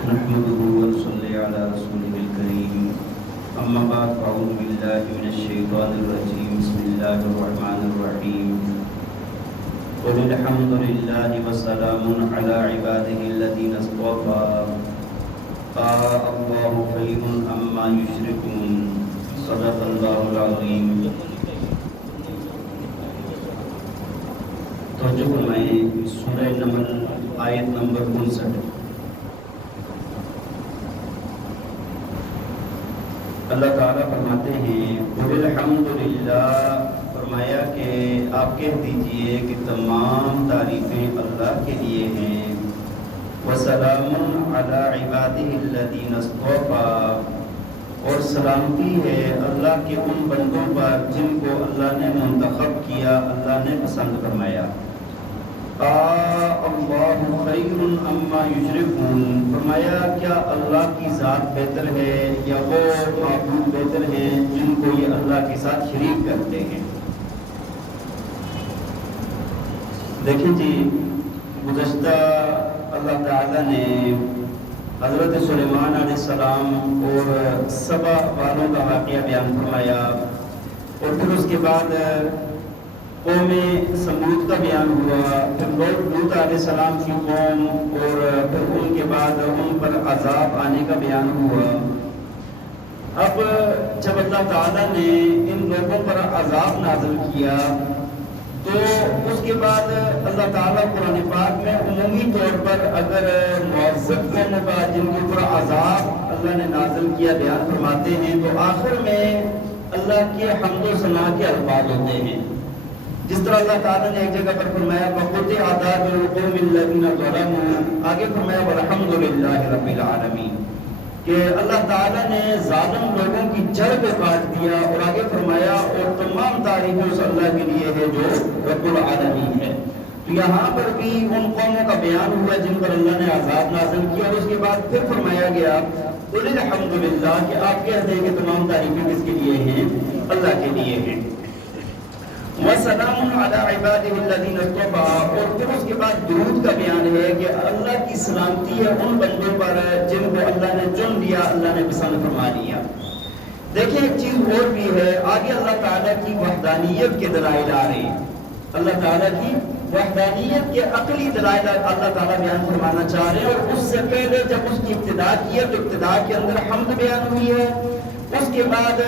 نحمده ونصلي على رسوله الكريم أما بعد فأعوذ بالله من الشيطان الرجيم بسم الله الرحمن الرحيم قل الحمد لله وسلام على عباده الذين اصطفى الله خير أما يشركون صدق الله العظيم. توجہ فرمائیں سورہ نمل آیت نمبر 59. اللہ تعالیٰ فرماتے ہیں قُلِ الْحَمْدُ لِلَّهِ، فرمایا کہ آپ کہہ دیجئے کہ تمام تعریفیں اللہ کے لیے ہیں. وَسَلَامٌ عَلَىٰ عِبَادِهِ الَّذِينَ اصْطَفَىٰ، اور سلامتی ہے اللہ کے ان بندوں پر جن کو اللہ نے منتخب کیا، اللہ نے پسند فرمایا. اللہ خیر اما یشرکون، فرمایا کیا اللہ کی ذات بہتر ہے یا وہ معبود بہتر ہیں جن کو یہ اللہ کے ساتھ شریک کرتے ہیں. دیکھیں جی، گزشتہ اللہ تعالیٰ نے حضرت سلیمان علیہ السلام اور سبا والوں کا واقعہ بیان فرمایا، اور پھر اس کے بعد قوم سمود کا بیان ہوا، پھر لوط علیہ السلام کی قوم، اور پھر ان کے بعد ان پر عذاب آنے کا بیان ہوا. اب جب اللہ تعالیٰ نے ان لوگوں پر عذاب نازل کیا تو اس کے بعد اللہ تعالیٰ قرآن پاک میں عمومی طور پر اگر معذب قوموں کا جن کے اوپر عذاب اللہ نے نازل کیا بیان فرماتے ہیں تو آخر میں اللہ کے حمد و ثنا کے الفاظ ہوتے ہیں. جس طرح اللہ تعالیٰ نے ایک جگہ پر فرمایا وَقُطِعَ دَابِرُ الْقَوْمِ الَّذِينَ ظَلَمُوا، آگے فرمایا وَالْحَمْدُ لِلَّهِ رَبِّ الْعَالَمِينَ، کہ اللہ تعالیٰ نے ظالم لوگوں کی جڑ کو کاٹ دیا، اور آگے فرمایا اور تمام تعریفیں اس اللہ کے لیے ہے جو رب العالمین ہے. تو یہاں پر بھی ان قوموں کا بیان ہوا جن پر اللہ نے عذاب نازل کیا، اور اس کے بعد پھر فرمایا گیا قُلِ الْحَمْدُ لِلَّهِ، کہ آپ کہتے ہیں کہ تمام تعریفیں کس کے لیے ہیں؟ اللہ کے لیے ہیں. وَسَلَامٌ عَلَىٰ عِبَادِهِ الَّذِينَ اصْطَفَىٰ، اور پھر اس کے بعد درود کا بیان ہے کہ اللہ کی سلامتی ہے ان بندوں پر جن کو اللہ نے چن لیا، اللہ نے پسند فرما لیا. دیکھیں ایک چیز اور بھی ہے، آگے اللہ تعالیٰ کی وحدانیت کے دلائل آ رہے ہیں. اللہ تعالیٰ کی وحدانیت کے عقلی دلائل اللہ تعالیٰ بیان فرمانا چاہ رہے ہیں، اور اس سے پہلے جب اس کی ابتدا کی ہے تو ابتدا کے اندر حمد بیان ہوئی ہے، اس کے بعد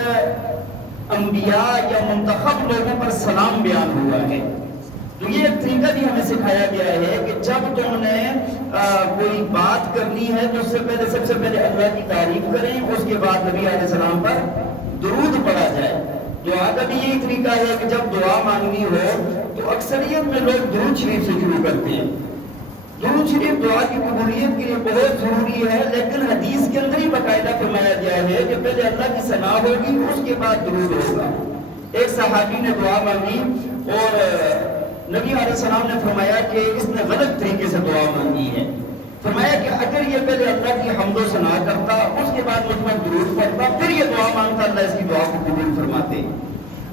انبیاء یا منتخب لوگوں پر سلام بیان ہوا ہے. تو یہ ایک طریقہ بھی ہمیں سکھایا گیا ہے کہ جب تم نے کوئی بات کرنی ہے تو اس سے پہلے سب سے پہلے اللہ کی تعریف کریں، اس کے بعد نبی علیہ السلام پر درود پڑھا جائے. دعا کا بھی یہی طریقہ ہے کہ جب دعا مانگنی ہو تو اکثریت میں لوگ درود شریف سے شروع کرتے ہیں. درود شریف دعا کی قبولیت کے لیے بہت ضروری ہے، لیکن حدیث کے اندر ہی باقاعدہ فرمایا گیا ہے کہ پہلے اللہ کی ثنا ہوگی اس کے بعد درود ہوگا. ایک صحابی نے دعا مانگی اور نبی علیہ السلام نے فرمایا کہ اس نے غلط طریقے سے دعا مانگی ہے. فرمایا کہ اگر یہ پہلے اللہ کی حمد و ثنا کرتا، اس کے بعد مجھ پر درود پڑھتا، پھر یہ دعا مانگتا، اللہ اس کی دعا کو قبول فرماتے.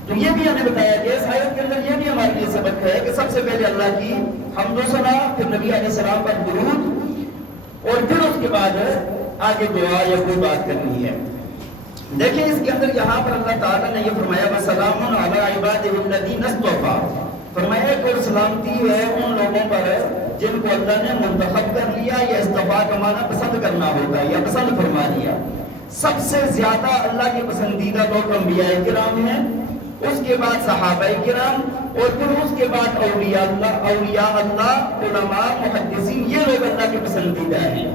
تو یہ بھی ہمیں بتایا گیا اس آیت کے اندر، یہ بھی ہمارے لیے سبق ہے کہ سب سے پہلے اللہ کی حمد و ثنا، پھر نبی علیہ السلام پر درود، اور پھر اس کے بعد آگے دعا یا کوئی بات کرنی ہے. دیکھیں اس کے اندر یہاں پر اللہ تعالیٰ نے یہ فرمایا وَسَلَامٌ عَلَىٰ عِبَادِهِ الَّذِينَ اصْطَفَىٰ، فرمایا کہ سلامتی ہے ان لوگوں پر جن کو اللہ نے منتخب کر لیا، یا استفاء کا معنی پسند کرنا ہوتا ہے یا پسند فرما لیا. سب سے زیادہ اللہ کے پسندیدہ لوگ انبیاء کرام ہیں، اس کے بعد صحابہ کرام، اور پھر اس کے بعد اولیاء اللہ، علماء، محدثین، یہ لوگ اللہ کے پسندیدہ ہیں.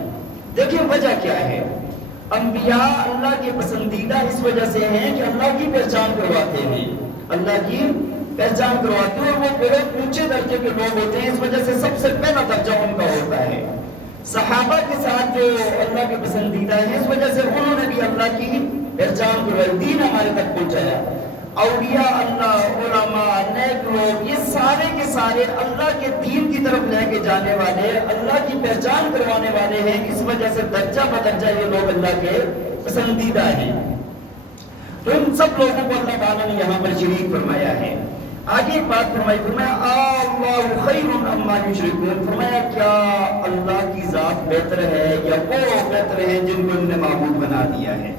دیکھیں وجہ کیا ہے؟ انبیاء اللہ کے پسندیدہ اس وجہ سے ہیں کہ اللہ کی پہچان کرواتے ہیں، اللہ کی پہچان کرواتے ہیں، اور وہ بہت اونچے درجے کے لوگ ہوتے ہیں، اس وجہ سے سب سے پہلا درجہ ان کا ہوتا ہے. صحابہ کے ساتھ جو اللہ کے پسندیدہ ہیں اس وجہ سے انہوں نے بھی اللہ کی پہچان کروائی، دین ہمارے تک پہنچایا. اولیاء اللہ، علماء، نیک لوگ، یہ سارے کے سارے اللہ کے دین کی طرف لے کے جانے والے، اللہ کی پہچان کروانے والے ہیں. اس وجہ سے درجہ بدرجہ یہ لوگ اللہ کے پسندیدہ ہیں. تو ان سب لوگوں کو اللہ تعالیٰ نے یہاں پر شریک فرمایا ہے. آگے ایک بات فرمائی، فرمایا اللہ خیر اما یشرکون، فرمایا کیا اللہ کی ذات بہتر ہے یا وہ بہتر ہے جن کو انہوں نے معبود بنا دیا ہے؟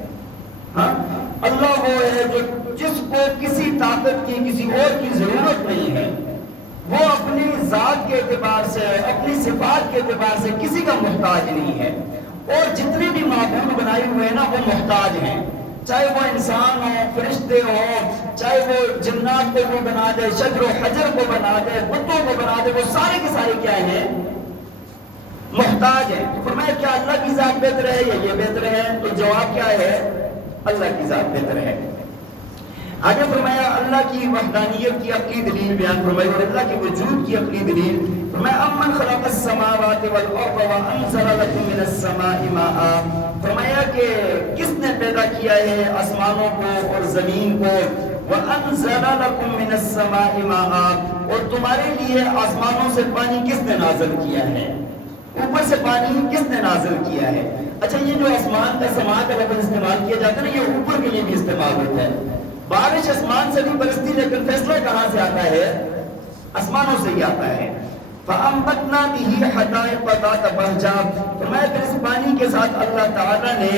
ہاں، اللہ وہ ہے جو جس کو کسی طاقت کی کسی اور کی ضرورت نہیں ہے، وہ اپنی ذات کے اعتبار سے اپنی صفات کے اعتبار سے کسی کا محتاج نہیں ہے، اور جتنے بھی معبود بنائے ہوئے ہیں نا وہ محتاج ہیں، چاہے وہ انسان ہو، فرشتے ہو، چاہے وہ جنات کو بھی بنا دے، شجر و حجر کو بنا دے، بتوں کو بنا دے، وہ سارے کے سارے کیا ہیں؟ محتاج ہیں۔ تو فرمایا کیا اللہ کی ذات بہتر ہے یا یہ بہتر ہے؟ تو جواب کیا ہے؟ اللہ کی ذات بہتر ہے۔ آگے فرمایا اللہ کی وحدانیت کی عقلی دلیل بیان فرمائی اور اللہ کے وجود کی عقلی دلیل فرمایا امن خلق السماوات والارض وانزل لكم من السماء ماء، فرمایا کہ کس نے پیدا کیا ہے آسمانوں کو اور زمین کو، وانزل لكم من السماء ماء، اور تمہارے لیے آسمانوں سے پانی کس نے نازل کیا ہے، اوپر سے پانی کس نے نازل کیا ہے۔ اچھا یہ جو آسمان کا سما کا لفظ استعمال کیا جاتا ہے نا، یہ اوپر کے لیے بھی استعمال ہوتا ہے۔ بارش آسمان سے بھی برستی لیکن فیصلہ کہاں سے آتا ہے؟ آسمانوں سے ہی آتا ہے۔ فَأَنبَتْنَا بِهِ حَدَائِقَ ذَاتَ بَهْجَةٍ، فرمایا پھر اس پانی کے ساتھ اللہ تعالیٰ نے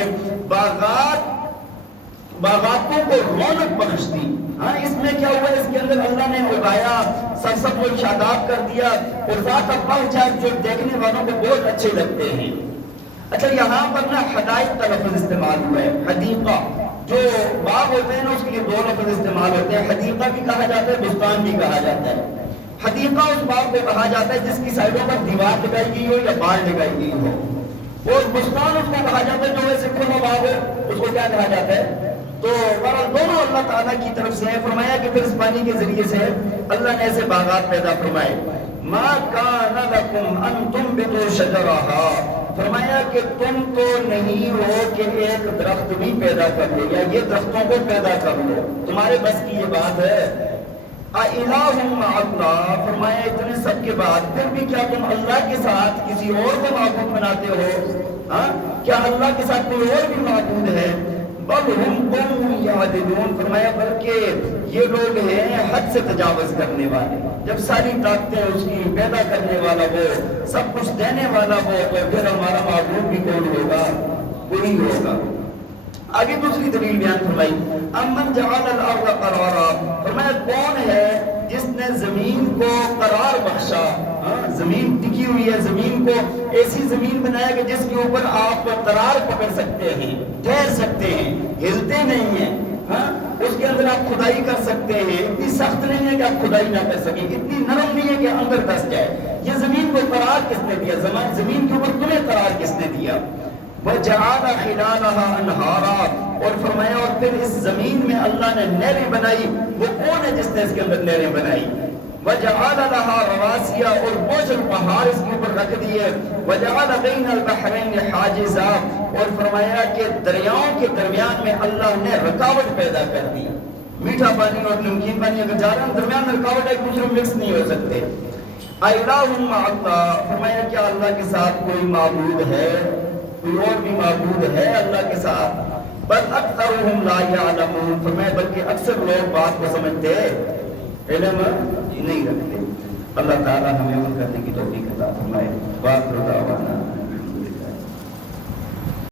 باغاتوں کو رونق بخش دی۔ ہاں اس میں کیا ہوا؟ اس کے اندر اللہ نے اگایا، سرسبز و شاداب کر دیا، اور ذات بہجت جو دیکھنے والوں کو بہت اچھے لگتے ہیں۔ اچھا یہاں پر نا حدائق کا لفظ استعمال ہوا ہے، حدیقہ جو باغ ہوتے ہیں نا اس کے لیے دو لفظ استعمال ہوتے ہیں، حدیقہ بھی کہا جاتا ہے، بستان بھی کہا جاتا ہے۔ حدیقہ اس باغ کو کہا جاتا ہے جس کی سائڈوں پر دیوار لگائی گئی ہو یا بال لگائی گئی ہو، اور بستان اس کو کہا جاتا ہے جو ایسے کھلا باغ ہو، اس کو کیا کہا جاتا ہے؟ تو دونوں اللہ تعالیٰ کی طرف سے ہیں۔ فرمایا کہ پھر اس پانی کے ذریعے سے اللہ نے ایسے باغات پیدا فرمائے۔ ما کان لکم ان تنبتوا شجرہا، فرمایا کہ تم تو نہیں ہو کہ ایک درخت بھی پیدا کر لو یا یہ درختوں کو پیدا کر لو، تمہارے بس کی یہ بات ہے۔ اِلٰہٌ مع اللہ، فرمایا اتنے سب کے بعد پھر بھی کیا تم اللہ کے ساتھ کسی اور کو معبود بناتے ہو؟ ہاں کیا اللہ کے ساتھ کوئی اور بھی معبود ہے؟ بل ہم قوم یعدلون، فرمایا بلکہ یہ لوگ ہیں حد سے تجاوز کرنے والے۔ جب ساری طاقتیں اس کی پیدا کرنے والا وہ، سب کچھ دینے والا وہ، تو پھر ہمارا معبود بھی کون ہوگا؟ وہی ہوگا۔ آگے دوسری دلیل بیان فرمائی، امن جعل الارض قرارا، فرمایا کون ہے جس نے زمین کو قرار بخشا؟ زمین ٹکی ہوئی ہے، زمین کو ایسی زمین بنایا کہ جس کے اوپر آپ قرار پکڑ سکتے ہیں، ٹھہر سکتے ہیں، ہلتے نہیں ہیں۔ اس کے اندر آپ کھدائی کر سکتے ہیں، اتنی سخت نہیں ہے کہ آپ کھدائی نہ کر سکیں، اتنی نرم نہیں ہے کہ اندر دھس جائے۔ یہ زمین کو قرار کس نے دیا؟ زمین کے اوپر تمہیں قرار کس نے دیا؟ وَجَعَلَ خِلَالَهَا أَنْهَارًا، اور فرمایا اور پھر اس زمین میں اللہ نے نہریں بنائی۔ وہ کون ہے جس نے اس کے اندر نہریں بنائی؟ وَجَعَلَ لَهَا رَوَاسِيَ، اور بوجھ پہاڑ اس کے اوپر رکھ دیے۔ وَجَعَلَ بَيْنَ الْبَحْرَيْنِ حَاجِزًا، اور فرمایا کہ دریاؤں کے درمیان میں اللہ نے رکاوٹ پیدا کر دی۔ میٹھا پانی اور نمکین پانی اگر جا رہے ہیں درمیان میں رکاوٹ ایک دوسرے میں مکس نہیں ہو سکتے۔ اِلٰہٌ مع اللہ، فرمایا کیا اللہ کے ساتھ کوئی معبود ہے؟ کوئی اور بھی معبود ہے اللہ کے ساتھ؟ بل اکثرهم لا یعلمون، فرمایا بلکہ اکثر لوگ بات کو سمجھتے علم نہیں رکھتے۔ اللہ تعالی ہمیں عمل کرنے کی توفیق عطا فرمائے۔ وآخر دعوانا